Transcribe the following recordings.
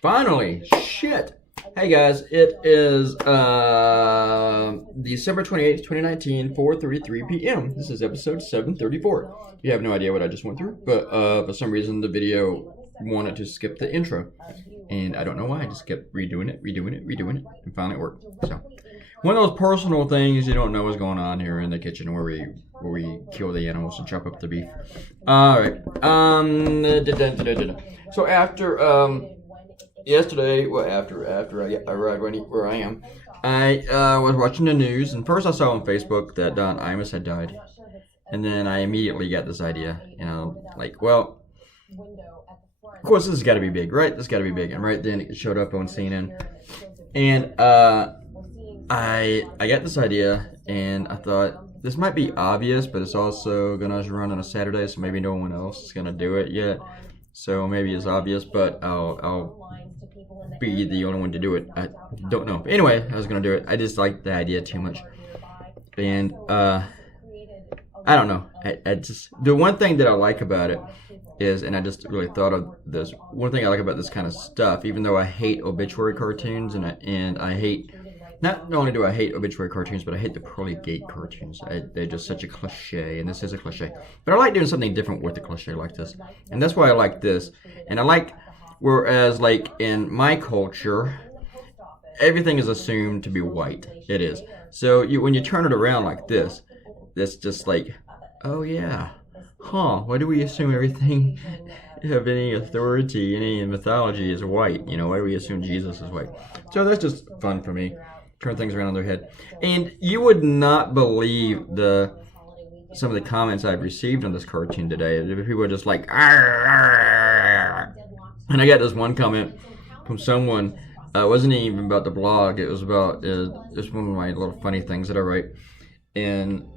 Finally, shit. Hey guys, it is December 28th, 2019, 4:33 p.m. This is episode 734. You have no idea what I just went through, but for some reason the video wanted to skip the intro. And I don't know why, I just kept redoing it, and finally it worked. So, one of those personal things you don't know what's going on here in the kitchen where we kill the animals and chop up the beef. Alright, so after, yesterday, after I arrived where I am, I was watching the news, and first I saw on Facebook that Don Imus had died, and then I immediately got this idea, like, well, of course this has got to be big, right? This has got to be big, and right then it showed up on CNN, and I got this idea, and I thought, this might be obvious, but it's also gonna run on a Saturday, so maybe no one else is gonna do it yet, so maybe it's obvious, but I'll be the only one to do it. I don't know. Anyway, I was gonna do it. I just like the idea too much, and I don't know. I just, the one thing that I like about it is, and I just really thought of this. One thing I like about this kind of stuff, even though I hate obituary cartoons, and I hate, not only do I hate obituary cartoons, but I hate the Pearly Gate cartoons. They're just such a cliche, and this is a cliche. But I like doing something different with a cliche like this, and that's why I like this. And I like. Whereas, like, in my culture, everything is assumed to be white. It is. So when you turn it around like this, it's just like, oh yeah, why do we assume everything of any authority, any mythology is white? Why do we assume Jesus is white? So that's just fun for me. Turn things around on their head. And you would not believe some of the comments I've received on this cartoon today. People are just like, arr, arr. And I got this one comment from someone. It wasn't even about the blog. It was about it's one of my little funny things that I write. And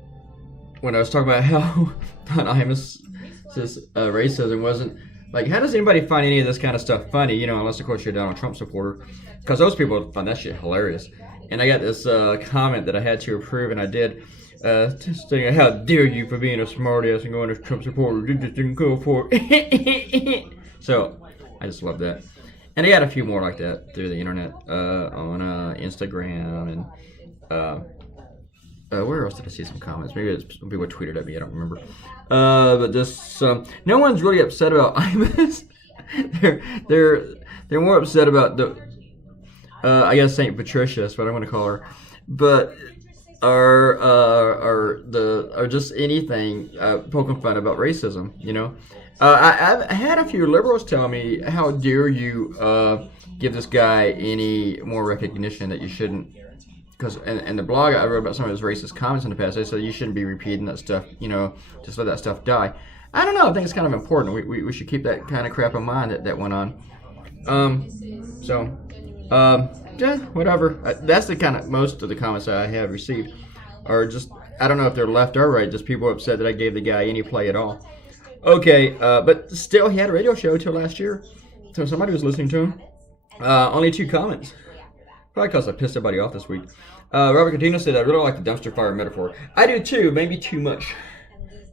when I was talking about how Don Imus says racism wasn't like, how does anybody find any of this kind of stuff funny? Unless of course you're a Donald Trump supporter, because those people find that shit hilarious. And I got this comment that I had to approve, and I did. Saying, how dare you for being a smartass and going to Trump supporter? You just didn't go for it. So. I just love that. And I got a few more like that through the internet, on Instagram, and where else did I see some comments? Maybe some people tweeted at me, I don't remember. But this, no one's really upset about Imus. they're more upset about the, I guess Saint Patricia, that's what I want to call her, but are just anything poking fun about racism, I've had a few liberals tell me, how dare you give this guy any more recognition that you shouldn't, because in the blog I wrote about some of his racist comments in the past. They said you shouldn't be repeating that stuff, just let that stuff die. I don't know, I think it's kind of important. We should keep that kind of crap in mind that went on. Yeah, whatever. That's the kind of, most of the comments that I have received are just, I don't know if they're left or right, just people upset that I gave the guy any play at all. Okay, but still, he had a radio show till last year, so somebody was listening to him. Only 2 comments. Probably because I pissed everybody off this week. Robert Catino said, I really like the dumpster fire metaphor. I do too, maybe too much.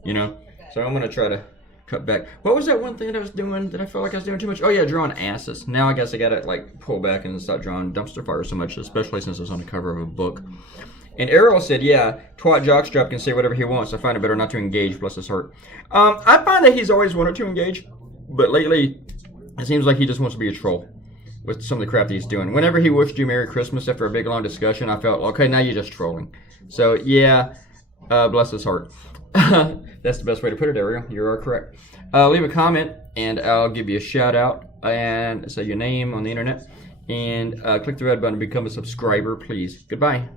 So I'm going to try to cut back. What was that one thing that I was doing that I felt like I was doing too much? Oh yeah, drawing asses. Now I guess I got to like pull back and stop drawing dumpster fire so much, especially since it's on the cover of a book. And Errol said, yeah, twat jockstrap can say whatever he wants. I find it better not to engage, bless his heart. I find that he's always wanted to engage, but lately it seems like he just wants to be a troll with some of the crap that he's doing. Whenever he wished you Merry Christmas after a big long discussion, I felt, okay, now you're just trolling. So yeah, bless his heart. That's the best way to put it, Ariel. You are correct. Leave a comment, and I'll give you a shout out and say your name on the internet. And click the red button to become a subscriber, please. Goodbye.